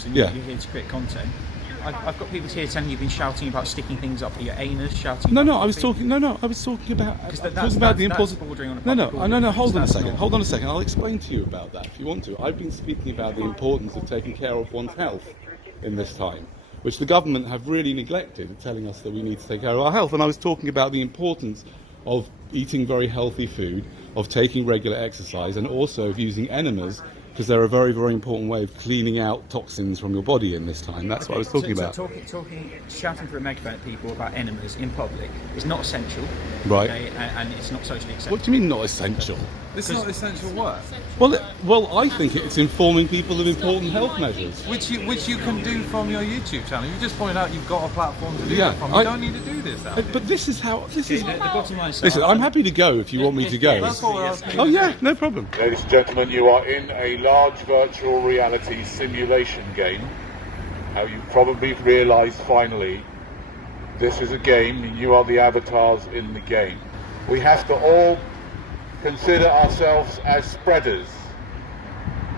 vlogs and you're here to create content. I've got people here telling you've been shouting about sticking things up your anus, shouting. I was talking about the importance. Hold on a second. I'll explain to you about that if you want to. I've been speaking about the importance of taking care of one's health in this time, which the government have really neglected, telling us that we need to take care of our health. And I was talking about the importance of eating very healthy food, of taking regular exercise, and also of using enemas, because they're a very, very important way of cleaning out toxins from your body in this time. That's what I was talking about. Shouting through a megaphone at people about enemas in public is not essential. Right. Okay, and it's not socially acceptable. What do you mean not essential? This is not essential work. Well, I think it's informing people of important health measures. Which you can do from your YouTube channel. You just pointed out you've got a platform to do that from. You don't need to do this. But this is how... The bottom line is... Listen, I'm happy to go if you want me to go. That's what we're asking. Oh yeah, no problem. Ladies and gentlemen, you are in a large virtual reality simulation game. Now you probably realise finally this is a game and you are the avatars in the game. We have to all consider ourselves as spreaders.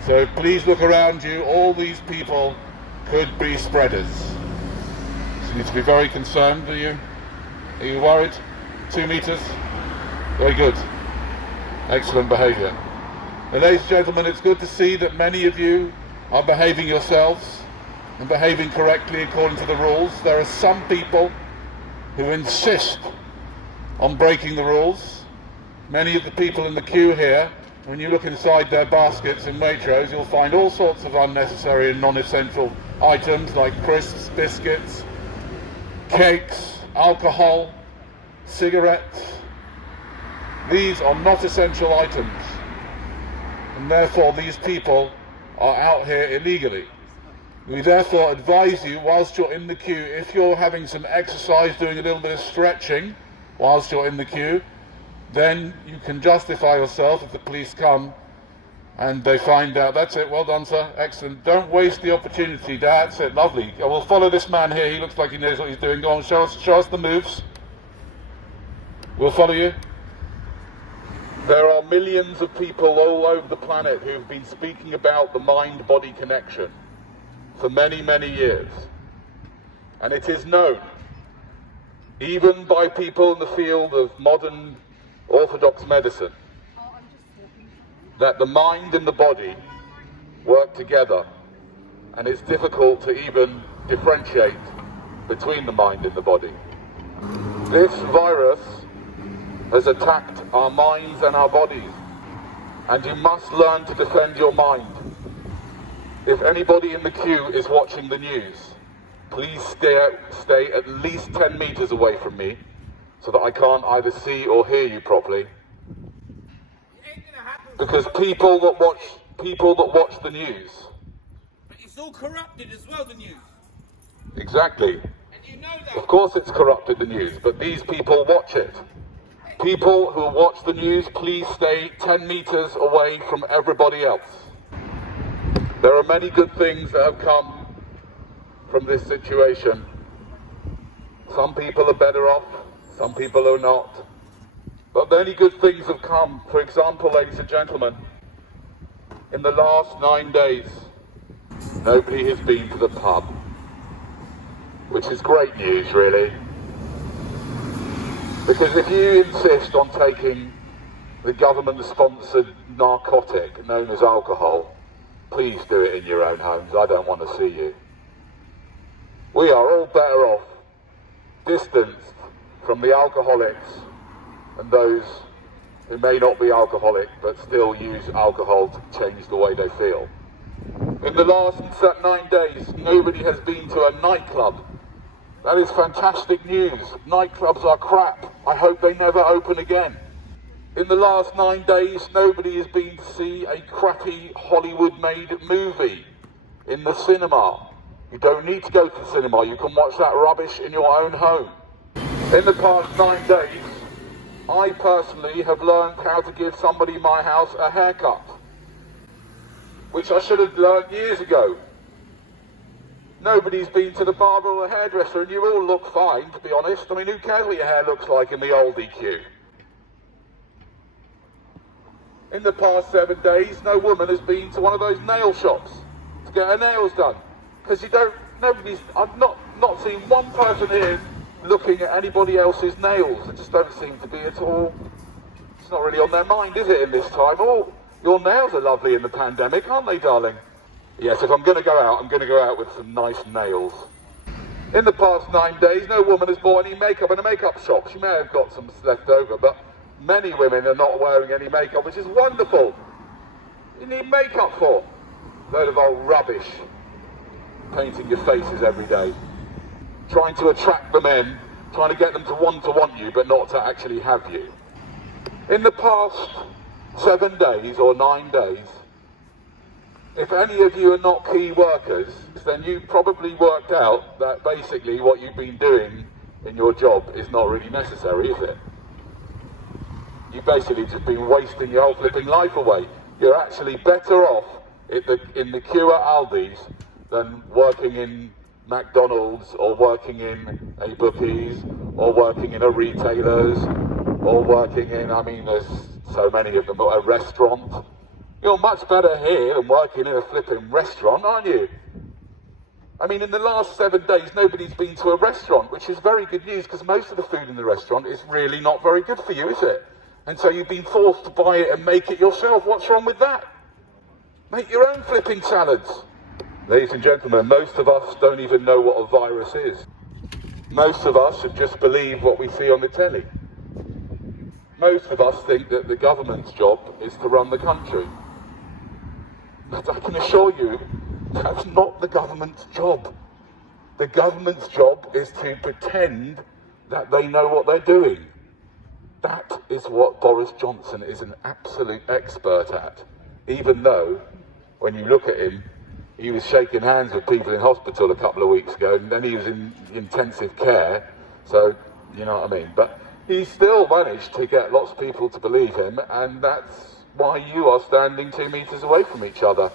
So please look around you. All these people could be spreaders. So you need to be very concerned. Are you worried? 2 meters? Very good. Excellent behaviour. Now, ladies and gentlemen, it's good to see that many of you are behaving yourselves and behaving correctly according to the rules. There are some people who insist on breaking the rules. Many of the people in the queue here, when you look inside their baskets in Waitrose, you'll find all sorts of unnecessary and non-essential items like crisps, biscuits, cakes, alcohol, cigarettes. These are not essential items, and therefore these people are out here illegally. We therefore advise you, whilst you're in the queue, if you're having some exercise, doing a little bit of stretching whilst you're in the queue, then you can justify yourself if the police come and they find out. That's it, well done sir, excellent. Don't waste the opportunity, that's it, lovely. We'll follow this man here, he looks like he knows what he's doing. Go on, show us the moves. We'll follow you. There are millions of people all over the planet who've been speaking about the mind-body connection for many, many years. And it is known, even by people in the field of modern orthodox medicine, that the mind and the body work together, and it's difficult to even differentiate between the mind and the body. This virus has attacked our minds and our bodies, and you must learn to defend your mind. If anybody in the queue is watching the news, please stay at least 10 meters away from me so that I can't either see or hear you properly. Because people that watch the news. But it's all corrupted as well, the news. Exactly. And you know that. Of course it's corrupted, the news, but these people watch it. People who watch the news, please stay 10 meters away from everybody else. There are many good things that have come from this situation. Some people are better off, some people are not. But many good things have come. For example, ladies and gentlemen, in the last 9 days, nobody has been to the pub, which is great news, really. Because if you insist on taking the government-sponsored narcotic known as alcohol, please do it in your own homes. I don't want to see you. We are all better off distanced from the alcoholics and those who may not be alcoholic but still use alcohol to change the way they feel. In the last 9 days, nobody has been to a nightclub. That is fantastic news. Nightclubs are crap. I hope they never open again. In the last 9 days, nobody has been to see a crappy Hollywood-made movie in the cinema. You don't need to go to the cinema. You can watch that rubbish in your own home. In the past 9 days, I personally have learned how to give somebody in my house a haircut, which I should have learned years ago. Nobody's been to the barber or the hairdresser, and you all look fine, to be honest. I mean, who cares what your hair looks like in the oldie queue? In the past 7 days, no woman has been to one of those nail shops to get her nails done. Because I've not seen one person here looking at anybody else's nails. They just don't seem to be at all. It's not really on their mind, is it, in this time? Oh, your nails are lovely in the pandemic, aren't they, darling? Yes, if I'm going to go out, I'm going to go out with some nice nails. In the past 9 days, no woman has bought any makeup in a makeup shop. She may have got some left over, but many women are not wearing any makeup, which is wonderful. You need makeup for? Load of old rubbish. Painting your faces every day. Trying to attract the men, trying to get them to want you, but not to actually have you. In the past 7 days or 9 days, if any of you are not key workers, then you probably worked out that basically what you've been doing in your job is not really necessary, is it? You've basically just been wasting your whole flipping life away. You're actually better off in the queue at Aldi's than working in McDonald's or working in a bookies or working in a retailer's or working in, I mean, there's so many of them, but a restaurant. You're much better here than working in a flipping restaurant, aren't you? I mean, in the last 7 days, nobody's been to a restaurant, which is very good news because most of the food in the restaurant is really not very good for you, is it? And so you've been forced to buy it and make it yourself. What's wrong with that? Make your own flipping salads. Ladies and gentlemen, most of us don't even know what a virus is. Most of us have just believed what we see on the telly. Most of us think that the government's job is to run the country. But I can assure you, that's not the government's job. The government's job is to pretend that they know what they're doing. That is what Boris Johnson is an absolute expert at. Even though, when you look at him, he was shaking hands with people in hospital a couple of weeks ago, and then he was in intensive care, so you know what I mean. But he still managed to get lots of people to believe him, and that's why you are standing 2 meters away from each other.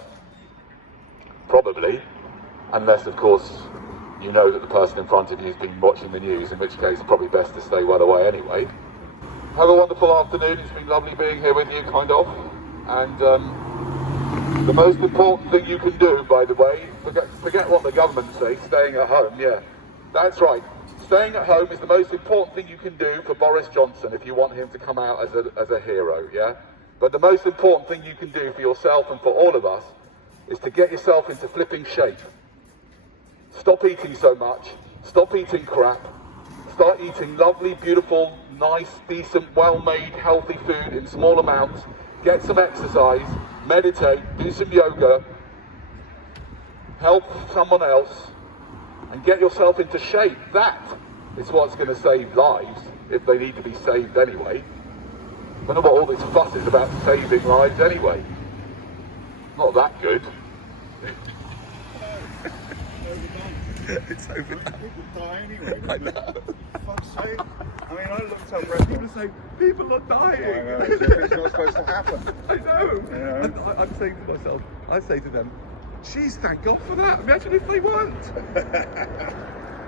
Probably, unless of course you know that the person in front of you has been watching the news, in which case it's probably best to stay well away anyway. Have a wonderful afternoon. It's been lovely being here with you, kind of. And the most important thing you can do, by the way, forget what the government says, staying at home, yeah. That's right. Staying at home is the most important thing you can do for Boris Johnson if you want him to come out as a hero, yeah? But the most important thing you can do for yourself and for all of us is to get yourself into flipping shape. Stop eating so much. Stop eating crap. Start eating lovely, beautiful, nice, decent, well-made, healthy food in small amounts. Get some exercise, meditate, do some yoga, help someone else, and get yourself into shape. That is what's going to save lives, if they need to be saved anyway. I don't know what all this fuss is about saving lives anyway. Not that good. It's overdone. People die anyway. I know. Fuck's sake. I mean, I looked up restaurants. People say, people are dying. I know, it's not supposed to happen. I know. Yeah. And I'm saying to myself, I say to them, geez, thank God for that. Imagine if they weren't.